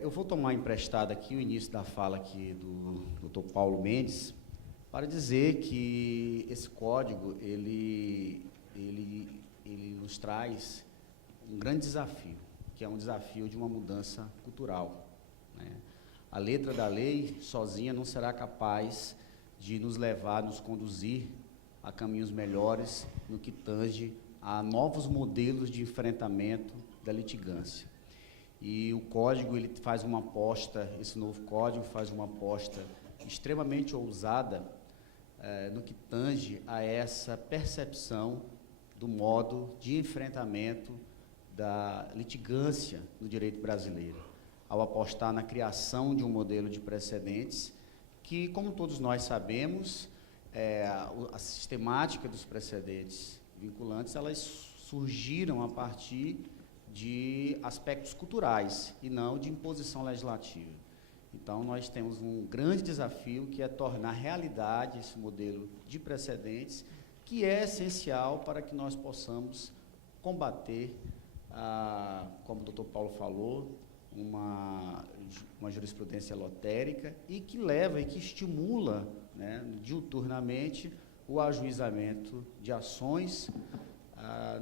Eu vou tomar emprestado aqui o início da fala aqui do Dr. Paulo Mendes para dizer que esse código, ele nos traz um grande desafio, que é um desafio de uma mudança cultural, né? A letra da lei sozinha não será capaz de nos levar, nos conduzir a caminhos melhores no que tange a novos modelos de enfrentamento da litigância. E o código, ele faz uma aposta, esse novo código faz uma aposta extremamente ousada no que tange a essa percepção do modo de enfrentamento da litigância no direito brasileiro, ao apostar na criação de um modelo de precedentes que, como todos nós sabemos, a sistemática dos precedentes vinculantes, elas surgiram a partir de aspectos culturais e não de imposição legislativa. Então, nós temos um grande desafio, que é tornar realidade esse modelo de precedentes, que é essencial para que nós possamos combater, como o doutor Paulo falou, uma jurisprudência lotérica e que leva e que estimula, né, diuturnamente o ajuizamento de ações,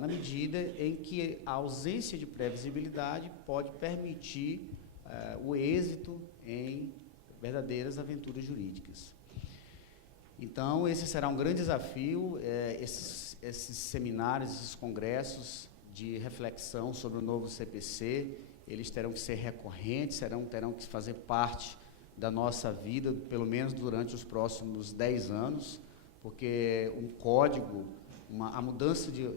na medida em que a ausência de previsibilidade pode permitir o êxito em verdadeiras aventuras jurídicas. Então, esse será um grande desafio, esses seminários, esses congressos de reflexão sobre o novo CPC, eles terão que ser recorrentes, terão que fazer parte da nossa vida, pelo menos durante os próximos 10 anos, porque um código, a mudança de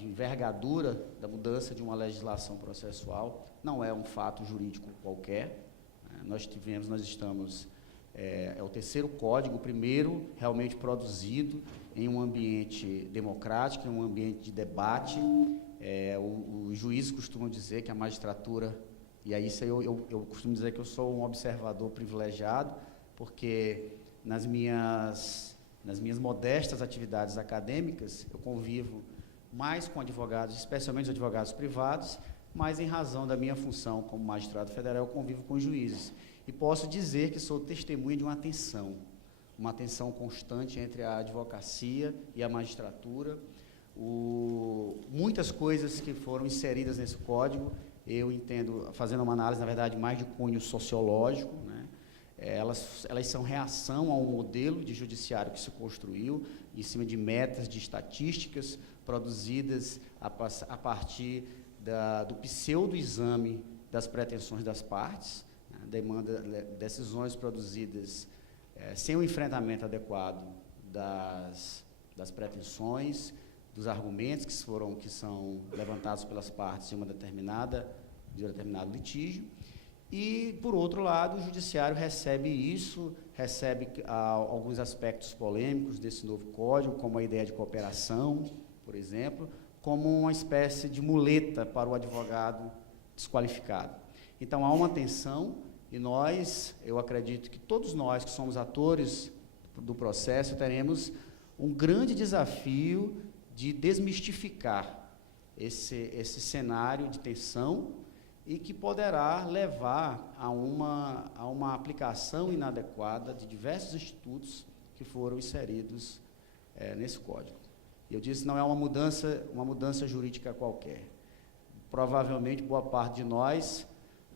envergadura da mudança de uma legislação processual não é um fato jurídico qualquer. Nós estamos, é o terceiro código, o primeiro realmente produzido em um ambiente democrático, em um ambiente de debate. Os juízes costumam dizer que a magistratura, e aí isso eu costumo dizer que eu sou um observador privilegiado, porque nas minhas modestas atividades acadêmicas, eu convivo mais com advogados, especialmente advogados privados, mas em razão da minha função como magistrado federal, eu convivo com juízes. E posso dizer que sou testemunha de uma tensão constante entre a advocacia e a magistratura. Muitas coisas que foram inseridas nesse código, eu entendo, fazendo uma análise, na verdade, mais de cunho sociológico, né? Elas são reação a um modelo de judiciário que se construiu em cima de metas, de estatísticas produzidas a partir do pseudo-exame das pretensões das partes, né? Decisões produzidas sem o enfrentamento adequado das pretensões, dos argumentos que são levantados pelas partes em de um determinado litígio. E, por outro lado, o judiciário recebe alguns aspectos polêmicos desse novo código, como a ideia de cooperação, por exemplo, como uma espécie de muleta para o advogado desqualificado. Então, há uma tensão e eu acredito que todos nós que somos atores do processo teremos um grande desafio de desmistificar esse cenário de tensão e que poderá levar a uma aplicação inadequada de diversos institutos que foram inseridos nesse código. Eu disse, não é uma mudança jurídica qualquer. Provavelmente, boa parte de nós,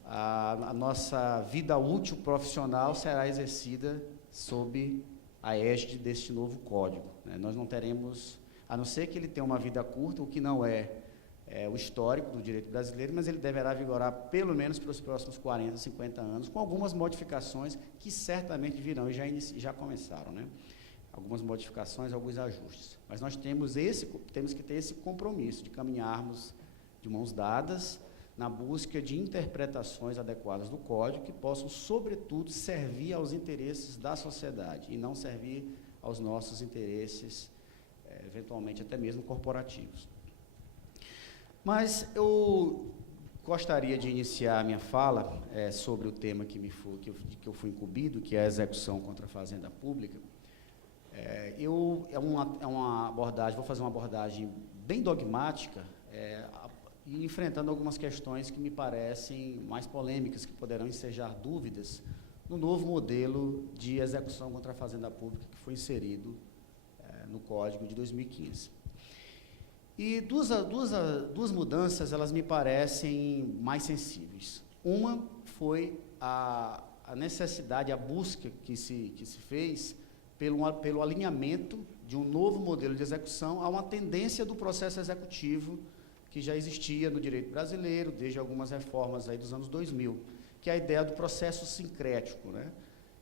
a nossa vida útil profissional será exercida sob a égide deste novo código, né? Nós não teremos, a não ser que ele tenha uma vida curta, o que não é o histórico do direito brasileiro, mas ele deverá vigorar pelo menos para os próximos 40, 50 anos, com algumas modificações que certamente virão e já começaram, né? Algumas modificações, alguns ajustes. Mas nós temos que ter esse compromisso de caminharmos de mãos dadas na busca de interpretações adequadas do código que possam, sobretudo, servir aos interesses da sociedade e não servir aos nossos interesses, eventualmente até mesmo corporativos. Mas eu gostaria de iniciar a minha fala sobre o tema que eu fui incumbido, que é a execução contra a fazenda pública. Vou fazer uma abordagem bem dogmática, e enfrentando algumas questões que me parecem mais polêmicas, que poderão ensejar dúvidas no novo modelo de execução contra a Fazenda Pública que foi inserido no Código de 2015. E duas mudanças, elas me parecem mais sensíveis. Uma foi a necessidade, a busca que se fez pelo alinhamento de um novo modelo de execução a uma tendência do processo executivo que já existia no direito brasileiro, desde algumas reformas aí dos anos 2000, que é a ideia do processo sincrético, né?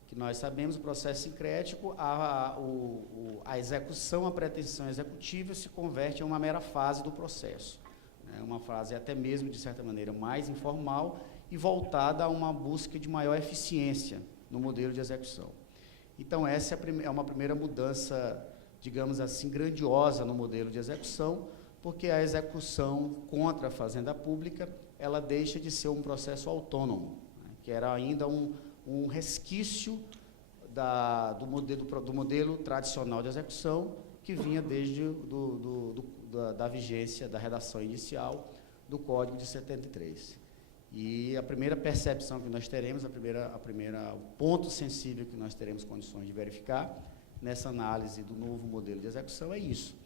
Que nós sabemos, o processo sincrético, a execução, a pretensão executiva se converte em uma mera fase do processo, né? Uma fase até mesmo, de certa maneira, mais informal e voltada a uma busca de maior eficiência no modelo de execução. Então, essa é uma primeira mudança, digamos assim, grandiosa no modelo de execução, porque a execução contra a Fazenda Pública, ela deixa de ser um processo autônomo, né? Que era ainda um resquício do modelo tradicional de execução que vinha desde da vigência da redação inicial do Código de 73. E a primeira percepção que nós teremos, o ponto sensível que nós teremos condições de verificar nessa análise do novo modelo de execução é isso,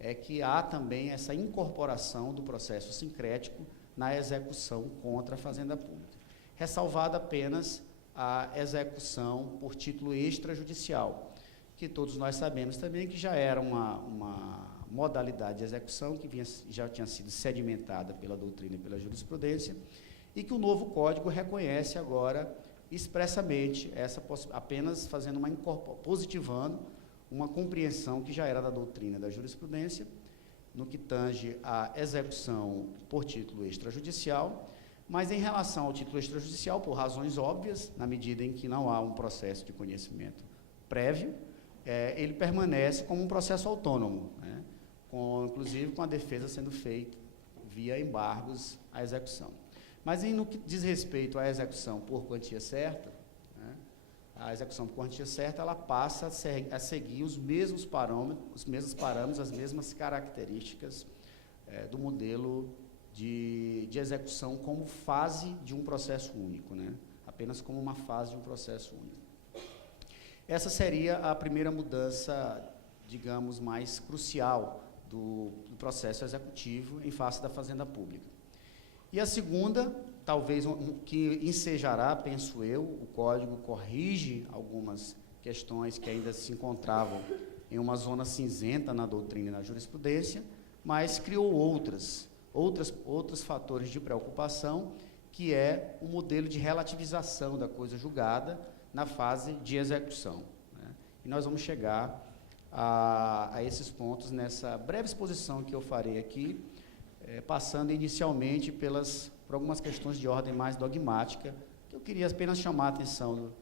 é que há também essa incorporação do processo sincrético na execução contra a Fazenda Pública, ressalvada apenas a execução por título extrajudicial, que todos nós sabemos também que já era uma modalidade de execução que já tinha sido sedimentada pela doutrina e pela jurisprudência, e que o novo Código reconhece agora expressamente, apenas fazendo positivando uma compreensão que já era da doutrina e da jurisprudência, no que tange à execução por título extrajudicial, mas em relação ao título extrajudicial, por razões óbvias, na medida em que não há um processo de conhecimento prévio, ele permanece como um processo autônomo, né? Inclusive com a defesa sendo feita via embargos à execução. Mas no que diz respeito à execução por quantia certa, né, a execução por quantia certa, ela passa a seguir os mesmos parâmetros, as mesmas características do modelo de execução como fase de um processo único, né? Apenas como uma fase de um processo único. Essa seria a primeira mudança, digamos, mais crucial do processo executivo em face da Fazenda Pública. E a segunda, talvez que ensejará, penso eu, o Código corrige algumas questões que ainda se encontravam em uma zona cinzenta na doutrina e na jurisprudência, mas criou outros fatores de preocupação, que é o modelo de relativização da coisa julgada na fase de execução, né? E nós vamos chegar a esses pontos nessa breve exposição que eu farei aqui, passando inicialmente por algumas questões de ordem mais dogmática, que eu queria apenas chamar a atenção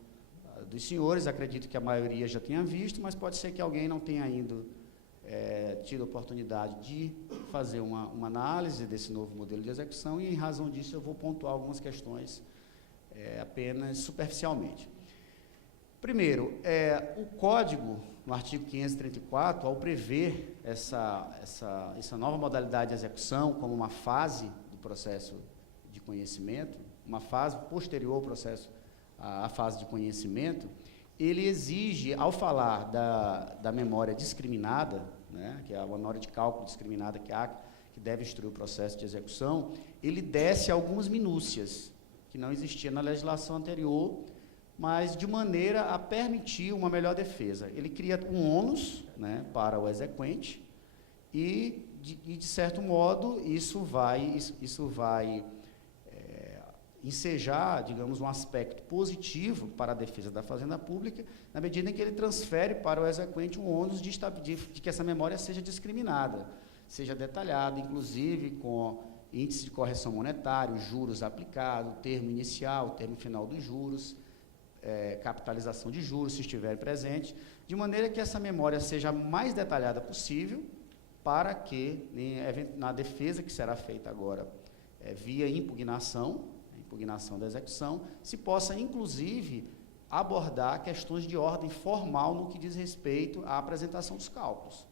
dos senhores. Acredito que a maioria já tenha visto, mas pode ser que alguém não tenha ainda tido a oportunidade de fazer uma análise desse novo modelo de execução, e em razão disso eu vou pontuar algumas questões apenas superficialmente. Primeiro, o Código, no artigo 534, ao prever essa nova modalidade de execução como uma fase do processo de conhecimento, uma fase posterior ao processo, à fase de conhecimento, ele exige, ao falar da memória discriminada, né, que é a memória de cálculo discriminada que deve instruir o processo de execução, ele desce algumas minúcias que não existiam na legislação anterior, mas de maneira a permitir uma melhor defesa. Ele cria um ônus, né, para o exequente e, de certo modo, isso vai ensejar, digamos, um aspecto positivo para a defesa da Fazenda Pública, na medida em que ele transfere para o exequente um ônus de que essa memória seja discriminada, seja detalhada, inclusive com índice de correção monetária, juros aplicados, termo inicial, termo final dos juros, capitalização de juros, se estiver presente, de maneira que essa memória seja a mais detalhada possível, para que, na defesa que será feita agora via impugnação da execução, se possa, inclusive, abordar questões de ordem formal no que diz respeito à apresentação dos cálculos.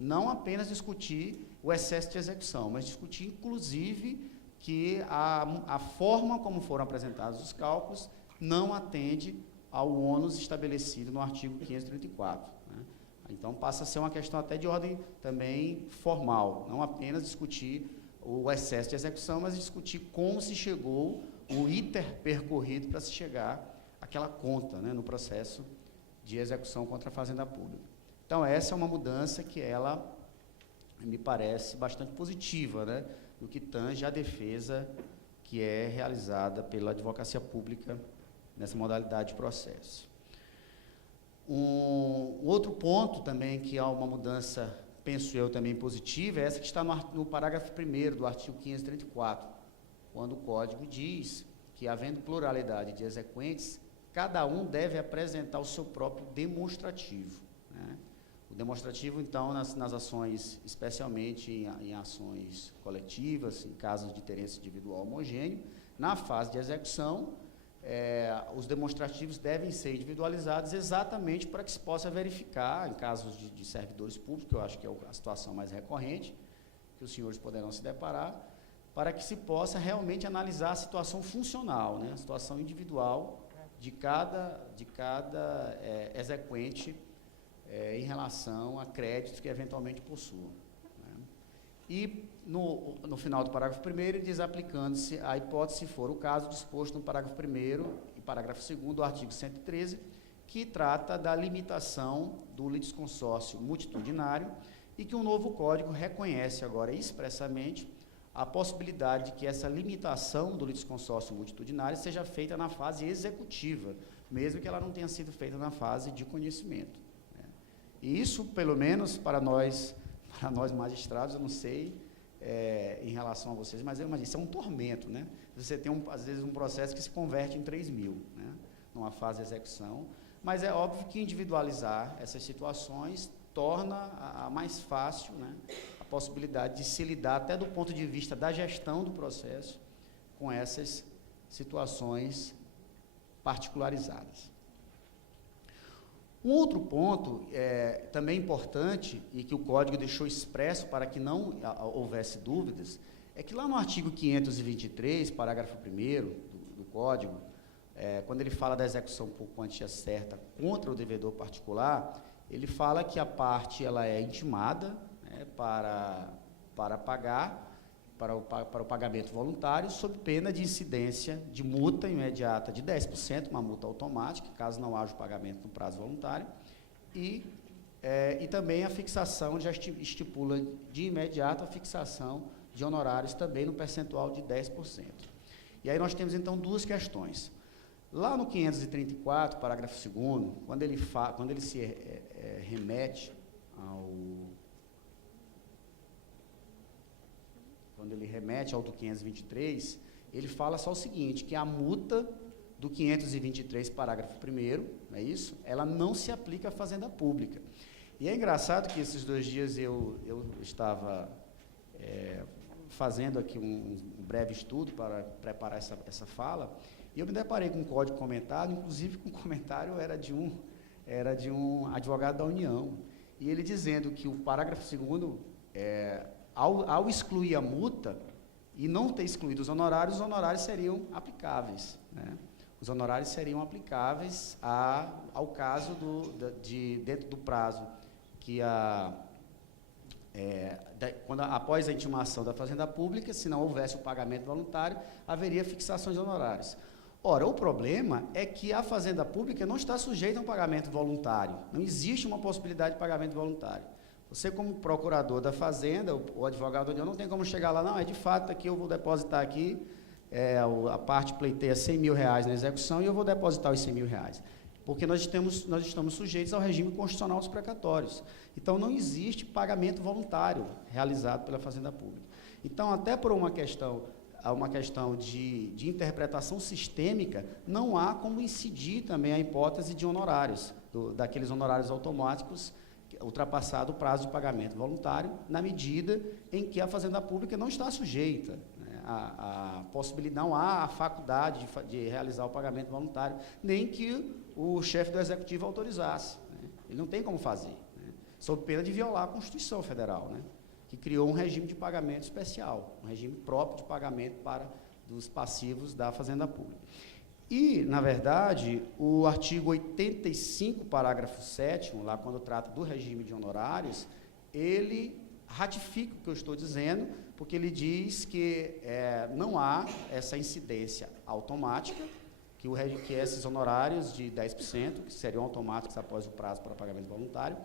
Não apenas discutir o excesso de execução, mas discutir, inclusive, que a forma como foram apresentados os cálculos não atende ao ônus estabelecido no artigo 534. Né? Então, passa a ser uma questão até de ordem também formal, não apenas discutir o excesso de execução, mas discutir como se chegou, o iter percorrido para se chegar àquela conta, né, no processo de execução contra a Fazenda Pública. Então, essa é uma mudança que ela me parece bastante positiva, né, no que tange à defesa que é realizada pela advocacia pública nessa modalidade de processo. Um outro ponto também que há uma mudança, penso eu, também positiva, é essa que está no parágrafo 1º do artigo 534, quando o Código diz que, havendo pluralidade de exequentes, cada um deve apresentar o seu próprio demonstrativo. Né? O demonstrativo, então, nas ações, especialmente em ações coletivas, em casos de interesse individual homogêneo, na fase de execução, os demonstrativos devem ser individualizados exatamente para que se possa verificar, em casos de servidores públicos, que eu acho que é a situação mais recorrente, que os senhores poderão se deparar, para que se possa realmente analisar a situação funcional, né, a situação individual de cada exequente em relação a créditos que eventualmente possuam. Né. E, no final do parágrafo 1º, ele diz, aplicando-se a hipótese, se for o caso, disposto no parágrafo 1º e parágrafo 2º do artigo 113, que trata da limitação do litisconsórcio multitudinário e que o novo Código reconhece agora expressamente a possibilidade de que essa limitação do litisconsórcio multitudinário seja feita na fase executiva, mesmo que ela não tenha sido feita na fase de conhecimento. Né. E isso, pelo menos, para nós magistrados, eu não sei em relação a vocês, mas eu imagino, isso é um tormento, né? Você tem, às vezes, um processo que se converte em 3.000, né, numa fase de execução, mas é óbvio que individualizar essas situações torna mais fácil, né, a possibilidade de se lidar, até do ponto de vista da gestão do processo, com essas situações particularizadas. Um outro ponto também importante, e que o Código deixou expresso para que não houvesse dúvidas, é que lá no artigo 523, parágrafo 1º do Código, quando ele fala da execução por quantia certa contra o devedor particular, ele fala que a parte ela é intimada, né, para pagar, para o pagamento voluntário, sob pena de incidência de multa imediata de 10%, uma multa automática, caso não haja o pagamento no prazo voluntário, e também a fixação, já estipula de imediato a fixação de honorários também no percentual de 10%. E aí nós temos, então, duas questões. Lá no 534, parágrafo 2º, quando ele se remete ao do 523, ele fala só o seguinte, que a multa do 523, parágrafo 1º, não é isso? Ela não se aplica à fazenda pública. E é engraçado que esses 2 dias eu estava fazendo aqui um breve estudo para preparar essa fala, e eu me deparei com um código comentado, inclusive com um comentário era de um advogado da União, e ele dizendo que o parágrafo 2º, ao excluir a multa e não ter excluído os honorários seriam aplicáveis, né? Os honorários seriam aplicáveis ao caso dentro do prazo que após a intimação da Fazenda Pública, se não houvesse o pagamento voluntário, haveria fixação de honorários. Ora, o problema é que a Fazenda Pública não está sujeita a um pagamento voluntário, não existe uma possibilidade de pagamento voluntário. Você, como procurador da Fazenda, o advogado da União, não tem como chegar lá, não, de fato, aqui eu vou depositar aqui, a parte pleiteia R$100.000 na execução e eu vou depositar os R$100.000, porque nós estamos sujeitos ao regime constitucional dos precatórios. Então, não existe pagamento voluntário realizado pela Fazenda Pública. Então, até por uma questão de interpretação sistêmica, não há como incidir também a hipótese de honorários, daqueles honorários automáticos, ultrapassado o prazo de pagamento voluntário, na medida em que a Fazenda Pública não está sujeita, né, a possibilidade, não há a faculdade de realizar o pagamento voluntário, nem que o chefe do Executivo autorizasse. Né, ele não tem como fazer, né, sob pena de violar a Constituição Federal, né, que criou um regime de pagamento especial, um regime próprio de pagamento para dos passivos da Fazenda Pública. E, na verdade, o artigo 85, parágrafo 7º, lá quando trata do regime de honorários, ele ratifica o que eu estou dizendo, porque ele diz que não há essa incidência automática, que esses honorários de 10%, que seriam automáticos após o prazo para pagamento voluntário,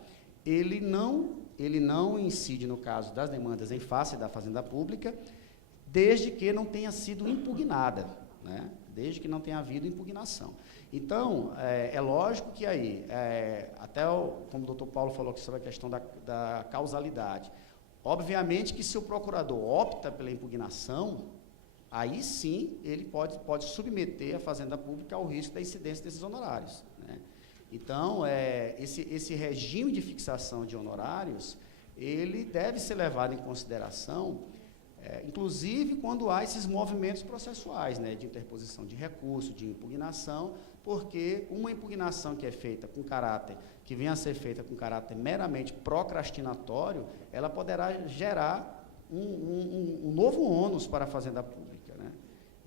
ele não incide no caso das demandas em face da Fazenda Pública, desde que não tenha sido impugnada, né? Desde que não tenha havido impugnação. Então, é lógico que aí, como o doutor Paulo falou aqui sobre a questão da causalidade, obviamente que se o procurador opta pela impugnação, aí sim ele pode submeter a Fazenda Pública ao risco da incidência desses honorários, né? Então, esse regime de fixação de honorários, ele deve ser levado em consideração, inclusive quando há esses movimentos processuais, né, de interposição de recurso, de impugnação, porque uma impugnação que é feita com caráter, que venha a ser feita com caráter meramente procrastinatório, ela poderá gerar um novo ônus para a Fazenda Pública, né?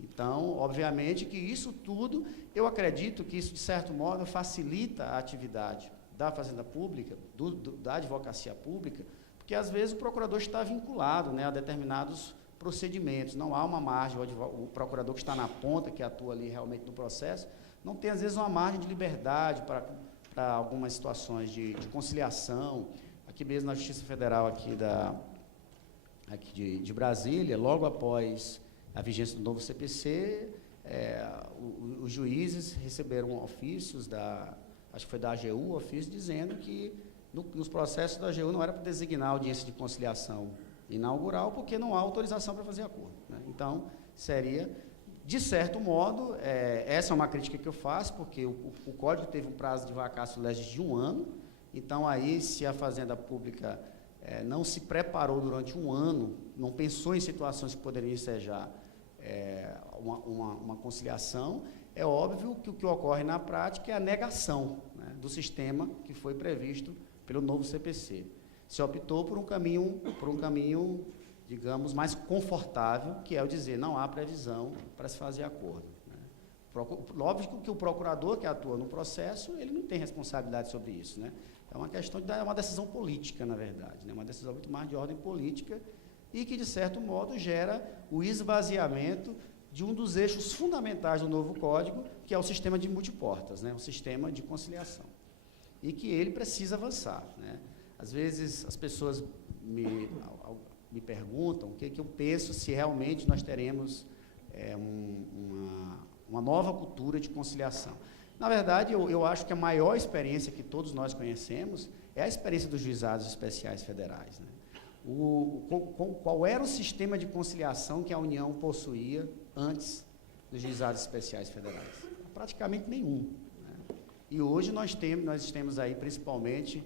Então, obviamente que isso tudo, eu acredito que isso, de certo modo, facilita a atividade da Fazenda Pública, da advocacia pública, porque, às vezes, o procurador está vinculado, né, a determinados procedimentos, não há uma margem, o procurador que está na ponta, que atua ali realmente no processo, não tem, às vezes, uma margem de liberdade para algumas situações de conciliação. Aqui mesmo na Justiça Federal aqui de Brasília, logo após a vigência do novo CPC, os juízes receberam ofícios acho que foi da AGU, ofício dizendo que nos processos da AGU não era para designar audiência de conciliação inaugural, porque não há autorização para fazer acordo, né? Então, seria, de certo modo, essa é uma crítica que eu faço, porque o Código teve um prazo de vacatio legis de 1 ano, então aí, se a Fazenda Pública não se preparou durante 1 ano, não pensou em situações que poderiam ensejar uma conciliação, é óbvio que o que ocorre na prática é a negação, né, do sistema que foi previsto pelo novo CPC. Se optou por um caminho, digamos, mais confortável, que é o dizer, não há previsão para se fazer acordo, né? Óbvio que o procurador que atua no processo, ele não tem responsabilidade sobre isso, né? É uma questão é uma decisão política, na verdade, né? Uma decisão muito mais de ordem política e que, de certo modo, gera o esvaziamento de um dos eixos fundamentais do novo Código, que é o sistema de multiportas, né? O sistema de conciliação. E que ele precisa avançar, né? Às vezes, as pessoas me perguntam o que eu penso se realmente nós teremos uma nova cultura de conciliação. Na verdade, eu acho que a maior experiência que todos nós conhecemos é a experiência dos juizados especiais federais, né? Qual era o sistema de conciliação que a União possuía antes dos juizados especiais federais? Praticamente nenhum, né? E hoje nós temos aí, principalmente,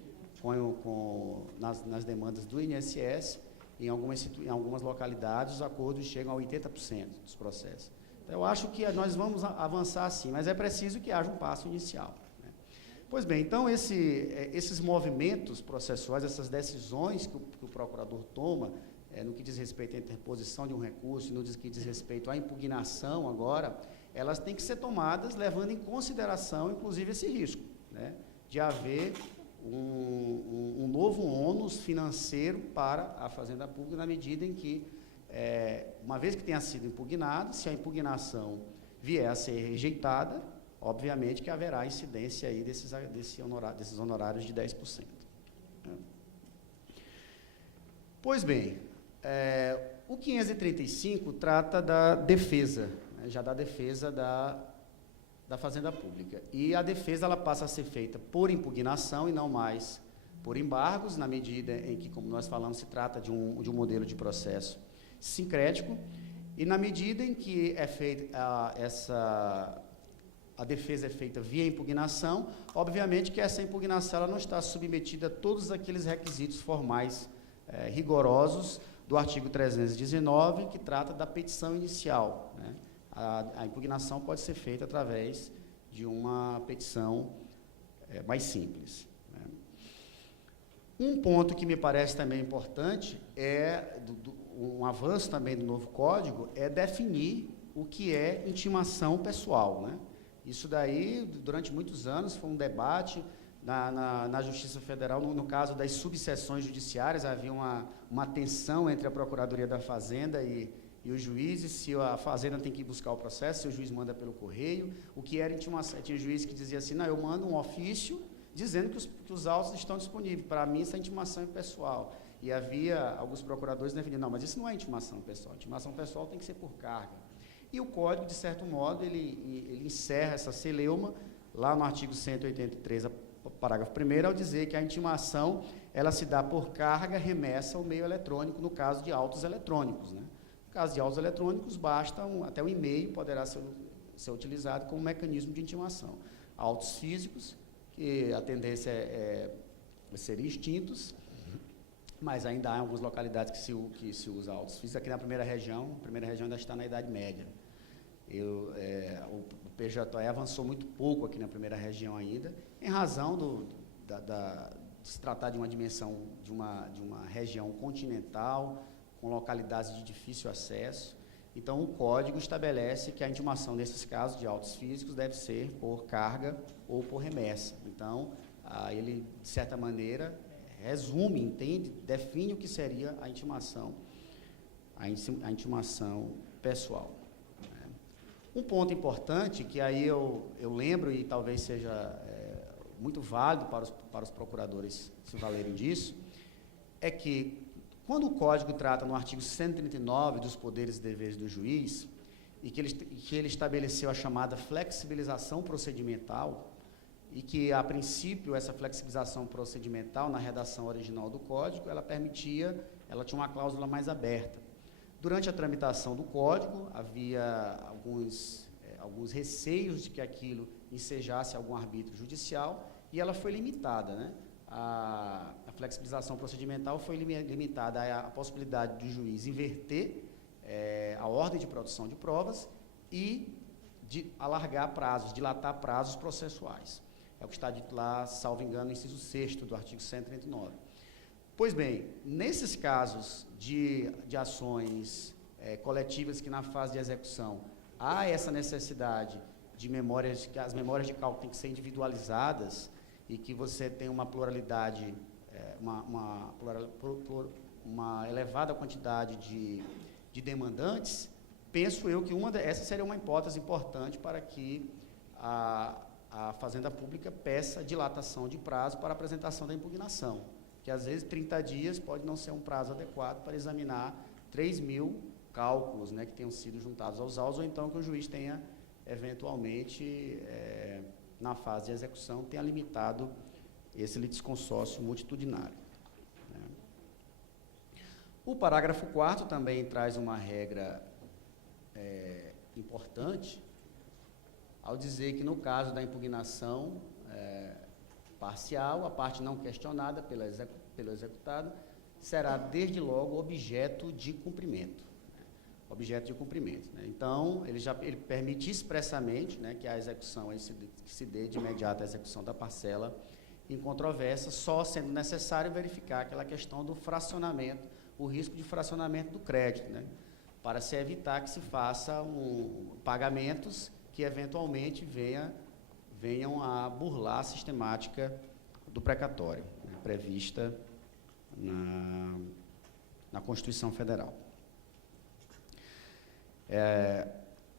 nas demandas do INSS, em algumas localidades, os acordos chegam a 80% dos processos. Então, eu acho que nós vamos avançar sim, mas é preciso que haja um passo inicial, né? Pois bem, então, esses movimentos processuais, essas decisões que o procurador toma, no que diz respeito à interposição de um recurso, no que diz respeito à impugnação agora, elas têm que ser tomadas levando em consideração, inclusive, esse risco, né, de haver um novo ônus financeiro para a Fazenda Pública, na medida em que, uma vez que tenha sido impugnado, se a impugnação vier a ser rejeitada, obviamente que haverá incidência aí desses honorários de 10%. Pois bem, o 535 trata da defesa, né, já da defesa da Fazenda Pública. E a defesa ela passa a ser feita por impugnação e não mais por embargos, na medida em que, como nós falamos, se trata de um modelo de processo sincrético, e na medida em que é feita a defesa é feita via impugnação, obviamente que essa impugnação ela não está submetida a todos aqueles requisitos formais rigorosos do artigo 319, que trata da petição inicial, né? A impugnação pode ser feita através de uma petição mais simples, né? Um ponto que me parece também importante um avanço também do novo código é definir o que é intimação pessoal, né? Isso daí, durante muitos anos, foi um debate na Justiça Federal, no caso das subseções judiciárias, havia uma tensão entre a Procuradoria da Fazenda e os juízes, se a Fazenda tem que ir buscar o processo, se o juiz manda pelo correio, o que era intimação. Tinha juiz que dizia assim, não, eu mando um ofício dizendo que os autos estão disponíveis, para mim isso é intimação pessoal. E havia alguns procuradores defendendo, não, mas isso não é intimação pessoal, intimação pessoal tem que ser por carga. E o Código, de certo modo, ele encerra essa celeuma, lá no artigo 183, parágrafo 1º, ao dizer que a intimação, ela se dá por carga, remessa ao meio eletrônico, no caso de autos eletrônicos, né? No caso de autos eletrônicos, basta até o e-mail poderá ser utilizado como mecanismo de intimação. Autos físicos, que a tendência é serem extintos, mas ainda há algumas localidades que se usa autos físicos. Aqui na primeira região ainda está na Idade Média. O PJE avançou muito pouco aqui na primeira região ainda, em razão de se tratar de uma dimensão, de uma região continental, com localidades de difícil acesso. Então, o Código estabelece que a intimação, nesses casos de autos físicos, deve ser por carga ou por remessa. Então, ele, de certa maneira, resume, entende, define o que seria a intimação pessoal. Um ponto importante, que aí eu lembro, e talvez seja muito válido para os procuradores se valerem disso, é que, quando o Código trata no artigo 139 dos poderes e deveres do juiz, e que ele estabeleceu a chamada flexibilização procedimental, e que, a princípio, essa flexibilização procedimental, na redação original do Código, ela tinha uma cláusula mais aberta. Durante a tramitação do Código, havia alguns receios de que aquilo ensejasse algum arbítrio judicial, e ela foi limitada, né? A flexibilização procedimental foi limitada à possibilidade do juiz inverter a ordem de produção de provas e de alargar prazos, dilatar prazos processuais. É o que está dito lá, salvo engano, no inciso 6º do artigo 139. Pois bem, nesses casos de ações coletivas que na fase de execução há essa necessidade de que as memórias de cálculo têm que ser individualizadas e que você tem uma pluralidade, uma elevada quantidade de demandantes, penso eu que essa seria uma hipótese importante para que a Fazenda Pública peça dilatação de prazo para apresentação da impugnação, que às vezes 30 dias pode não ser um prazo adequado para examinar 3.000 cálculos, né, que tenham sido juntados aos autos, ou então que o juiz tenha, eventualmente, na fase de execução, tenha limitado esse litisconsórcio multitudinário. Né. O parágrafo 4º também traz uma regra importante, ao dizer que, no caso da impugnação parcial, a parte não questionada pelo executado será, desde logo, objeto de cumprimento. Objeto de cumprimento. Né? Então, ele permite expressamente, né, que a execução se dê de imediato a execução da parcela em controvérsia, só sendo necessário verificar aquela questão do fracionamento, o risco de fracionamento do crédito, né, para se evitar que se faça pagamentos que eventualmente venham a burlar a sistemática do precatório, né, prevista na Constituição Federal.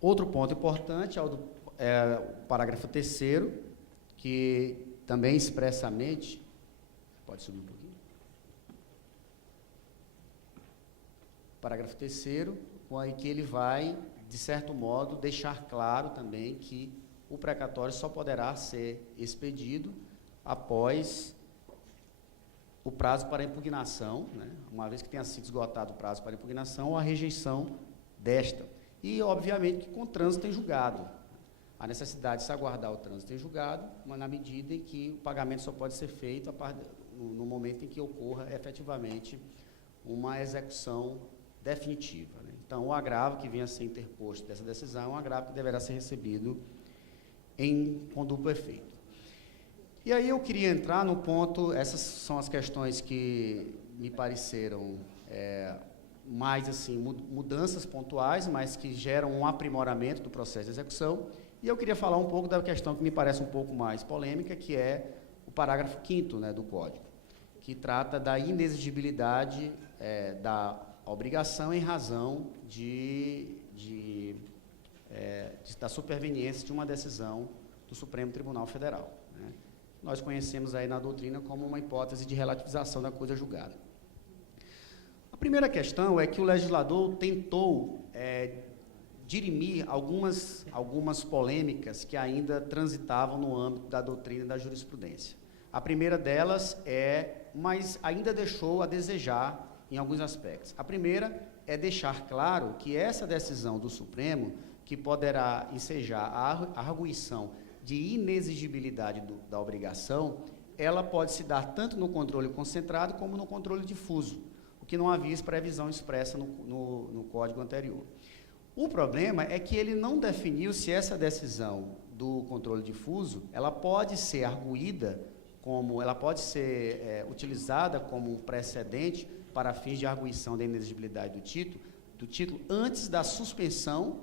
Outro ponto importante é o parágrafo 3º, que também expressamente, pode subir um pouquinho, parágrafo 3º, que ele vai, de certo modo, deixar claro também que o precatório só poderá ser expedido após o prazo para impugnação, né, uma vez que tenha sido esgotado o prazo para impugnação, ou a rejeição desta. E, obviamente, que com trânsito em julgado. A necessidade de se aguardar o trânsito em julgado, mas na medida em que o pagamento só pode ser feito no momento em que ocorra efetivamente uma execução definitiva. Né? Então, o agravo que venha a ser interposto dessa decisão é um agravo que deverá ser recebido com duplo efeito. E aí eu queria entrar no ponto, essas são as questões que me pareceram mais assim, mudanças pontuais, mas que geram um aprimoramento do processo de execução. E eu queria falar um pouco da questão que me parece um pouco mais polêmica, que é o parágrafo 5º, né, do Código, que trata da inexigibilidade da obrigação em razão da superveniência de uma decisão do Supremo Tribunal Federal, né? Nós conhecemos aí na doutrina como uma hipótese de relativização da coisa julgada. A primeira questão é que o legislador tentou dirimir algumas polêmicas que ainda transitavam no âmbito da doutrina e da jurisprudência. A primeira delas mas ainda deixou a desejar em alguns aspectos. A primeira é deixar claro que essa decisão do Supremo, que poderá ensejar a arguição de inexigibilidade da obrigação, ela pode se dar tanto no controle concentrado como no controle difuso, o que não havia previsão expressa no Código anterior. O problema é que ele não definiu se essa decisão do controle difuso, ela pode ser arguída ela pode ser utilizada como um precedente para fins de arguição da inexigibilidade do título antes da suspensão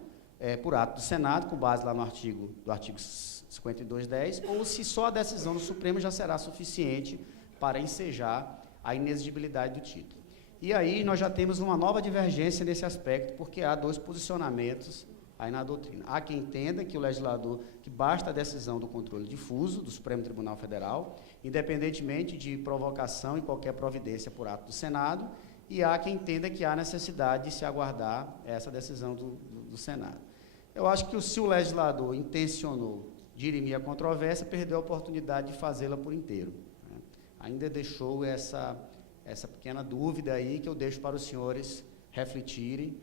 por ato do Senado, com base lá no artigo 5210, ou se só a decisão do Supremo já será suficiente para ensejar a inexigibilidade do título. E aí nós já temos uma nova divergência nesse aspecto, porque há dois posicionamentos aí na doutrina. Há quem entenda que o legislador, que basta a decisão do controle difuso do Supremo Tribunal Federal, independentemente de provocação e qualquer providência por ato do Senado, e há quem entenda que há necessidade de se aguardar essa decisão do Senado. Eu acho que se o legislador intencionou dirimir a controvérsia, perdeu a oportunidade de fazê-la por inteiro, né? Ainda deixou essa pequena dúvida aí que eu deixo para os senhores refletirem,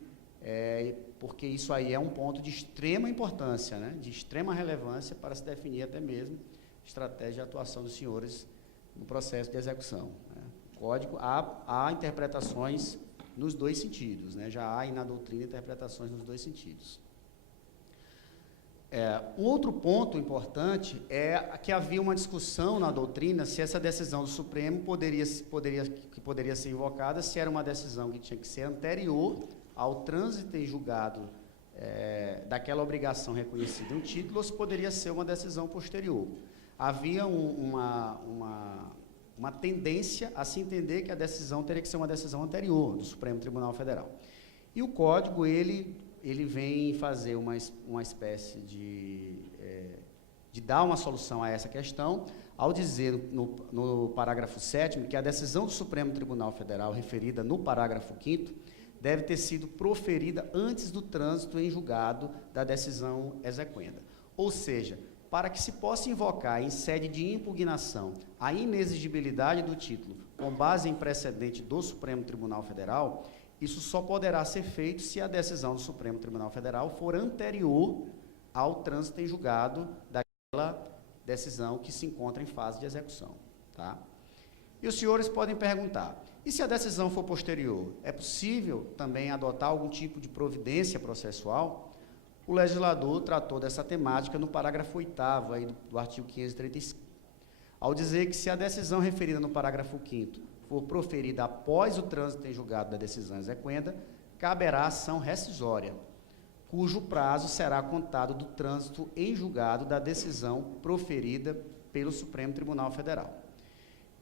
porque isso aí é um ponto de extrema importância, né? De extrema relevância para se definir até mesmo estratégia de atuação dos senhores no processo de execução, né? O Código, há interpretações nos dois sentidos, né? Já há aí na doutrina interpretações nos dois sentidos. Um outro ponto importante é que havia uma discussão na doutrina se essa decisão do Supremo poderia ser invocada, se era uma decisão que tinha que ser anterior ao trânsito em julgado daquela obrigação reconhecida no título, ou se poderia ser uma decisão posterior. Havia uma tendência a se entender que a decisão teria que ser uma decisão anterior do Supremo Tribunal Federal. E o Código, ele vem fazer uma espécie de dar uma solução a essa questão, ao dizer no parágrafo 7º que a decisão do Supremo Tribunal Federal, referida no parágrafo 5º, deve ter sido proferida antes do trânsito em julgado da decisão exequenda. Ou seja, para que se possa invocar em sede de impugnação a inexigibilidade do título com base em precedente do Supremo Tribunal Federal, isso só poderá ser feito se a decisão do Supremo Tribunal Federal for anterior ao trânsito em julgado daquela decisão que se encontra em fase de execução, tá? E os senhores podem perguntar, e se a decisão for posterior, é possível também adotar algum tipo de providência processual? O legislador tratou dessa temática no parágrafo 8º aí do artigo 535, ao dizer que se a decisão referida no parágrafo 5º for proferida após o trânsito em julgado da decisão exequenda, caberá ação rescisória, cujo prazo será contado do trânsito em julgado da decisão proferida pelo Supremo Tribunal Federal.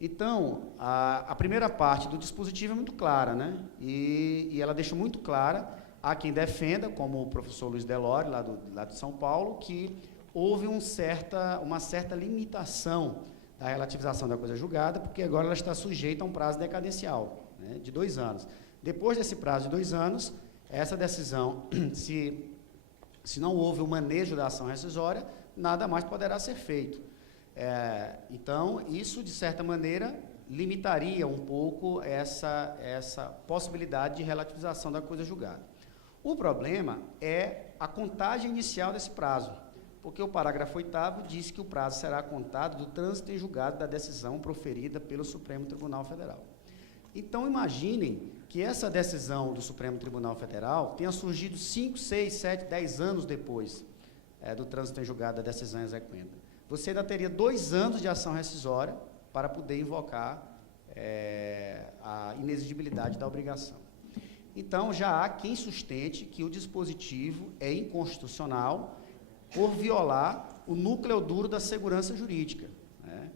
Então, a primeira parte do dispositivo é muito clara, né? E ela deixa muito clara a quem defenda, como o professor Luiz Delore, lá de São Paulo, que houve uma certa limitação da relativização da coisa julgada, porque agora ela está sujeita a um prazo decadencial, né, de 2 anos. Depois desse prazo de 2 anos, essa decisão, se não houve o manejo da ação rescisória, nada mais poderá ser feito. Então, isso, de certa maneira, limitaria um pouco essa possibilidade de relativização da coisa julgada. O problema é a contagem inicial desse prazo, porque o parágrafo 8º diz que o prazo será contado do trânsito em julgado da decisão proferida pelo Supremo Tribunal Federal. Então, imaginem que essa decisão do Supremo Tribunal Federal tenha surgido 5, 6, 7, 10 anos depois do trânsito em julgado da decisão exequenda. você ainda teria 2 anos de ação rescisória para poder invocar a inexigibilidade da obrigação. Então, já há quem sustente que o dispositivo é inconstitucional por violar o núcleo duro da segurança jurídica, né,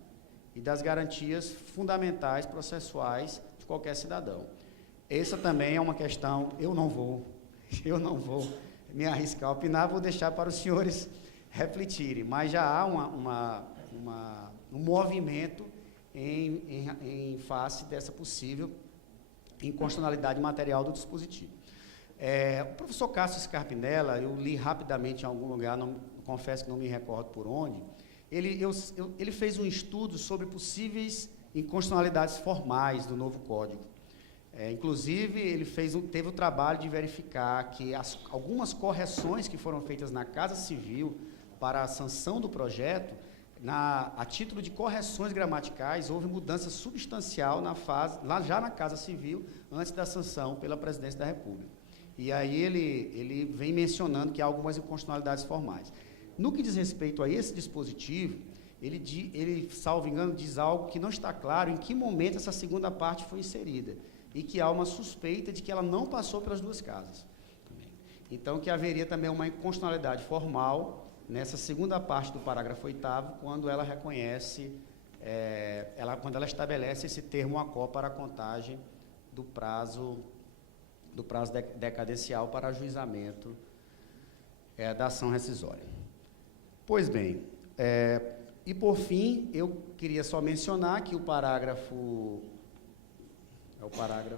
e das garantias fundamentais processuais de qualquer cidadão. Essa também é uma questão, eu não vou me arriscar a opinar, vou deixar para os senhores refletirem, mas já há um movimento em face dessa possível inconstitucionalidade material do dispositivo. O professor Cássio Scarpinella, eu li rapidamente em algum lugar, confesso que não me recordo por onde, ele fez um estudo sobre possíveis inconstitucionalidades formais do novo Código. Inclusive, ele teve o trabalho de verificar que algumas correções que foram feitas na Casa Civil para a sanção do projeto, a título de correções gramaticais, houve mudança substancial já na Casa Civil, antes da sanção pela Presidência da República. E aí ele vem mencionando que há algumas inconstitucionalidades formais. No que diz respeito a esse dispositivo, ele, salvo engano, diz algo que não está claro em que momento essa segunda parte foi inserida, e que há uma suspeita de que ela não passou pelas 2 casas. Então, que haveria também uma inconstitucionalidade formal nessa segunda parte do parágrafo 8º, quando ela reconhece, quando ela estabelece esse termo ACO para a contagem do prazo decadencial para ajuizamento da ação rescisória. Pois bem, e por fim, eu queria só mencionar que o parágrafo 3º, 4º,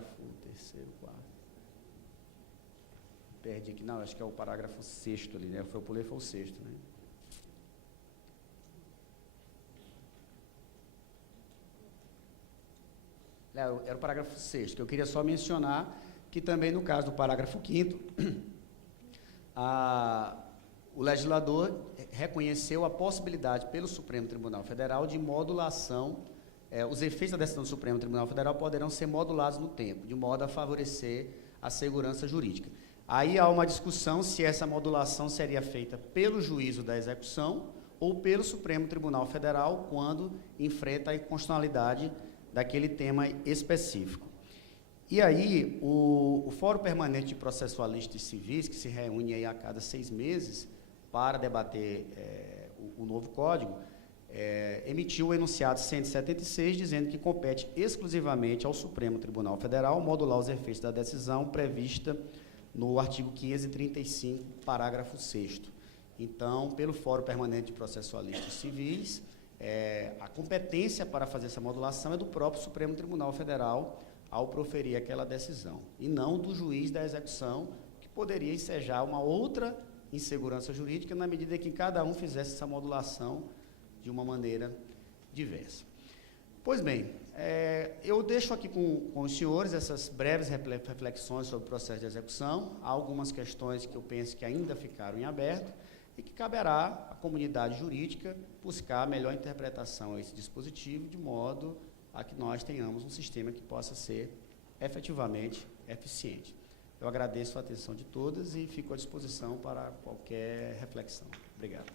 perdi aqui, não, acho que é o parágrafo 6º ali, né? Eu pulei, foi o 6º, né? Era o parágrafo 6º, que eu queria só mencionar que também no caso do parágrafo 5º, o legislador reconheceu a possibilidade pelo Supremo Tribunal Federal de modulação. Os efeitos da decisão do Supremo Tribunal Federal poderão ser modulados no tempo, de modo a favorecer a segurança jurídica. Aí há uma discussão se essa modulação seria feita pelo juízo da execução ou pelo Supremo Tribunal Federal, quando enfrenta a inconstitucionalidade daquele tema específico. E aí, o Fórum Permanente de Processualistas Civis, que se reúne aí a cada 6 meses para debater o novo Código, emitiu o enunciado 176, dizendo que compete exclusivamente ao Supremo Tribunal Federal modular os efeitos da decisão prevista no artigo 535, parágrafo 6º. Então, pelo Fórum Permanente de Processualistas Civis, a competência para fazer essa modulação é do próprio Supremo Tribunal Federal ao proferir aquela decisão, e não do juiz da execução, que poderia ensejar uma outra insegurança jurídica na medida que cada um fizesse essa modulação de uma maneira diversa. Pois bem, eu deixo aqui com os senhores essas breves reflexões sobre o processo de execução. Há algumas questões que eu penso que ainda ficaram em aberto e que caberá à comunidade jurídica buscar a melhor interpretação a esse dispositivo, de modo a que nós tenhamos um sistema que possa ser efetivamente eficiente. Eu agradeço a atenção de todas e fico à disposição para qualquer reflexão. Obrigado.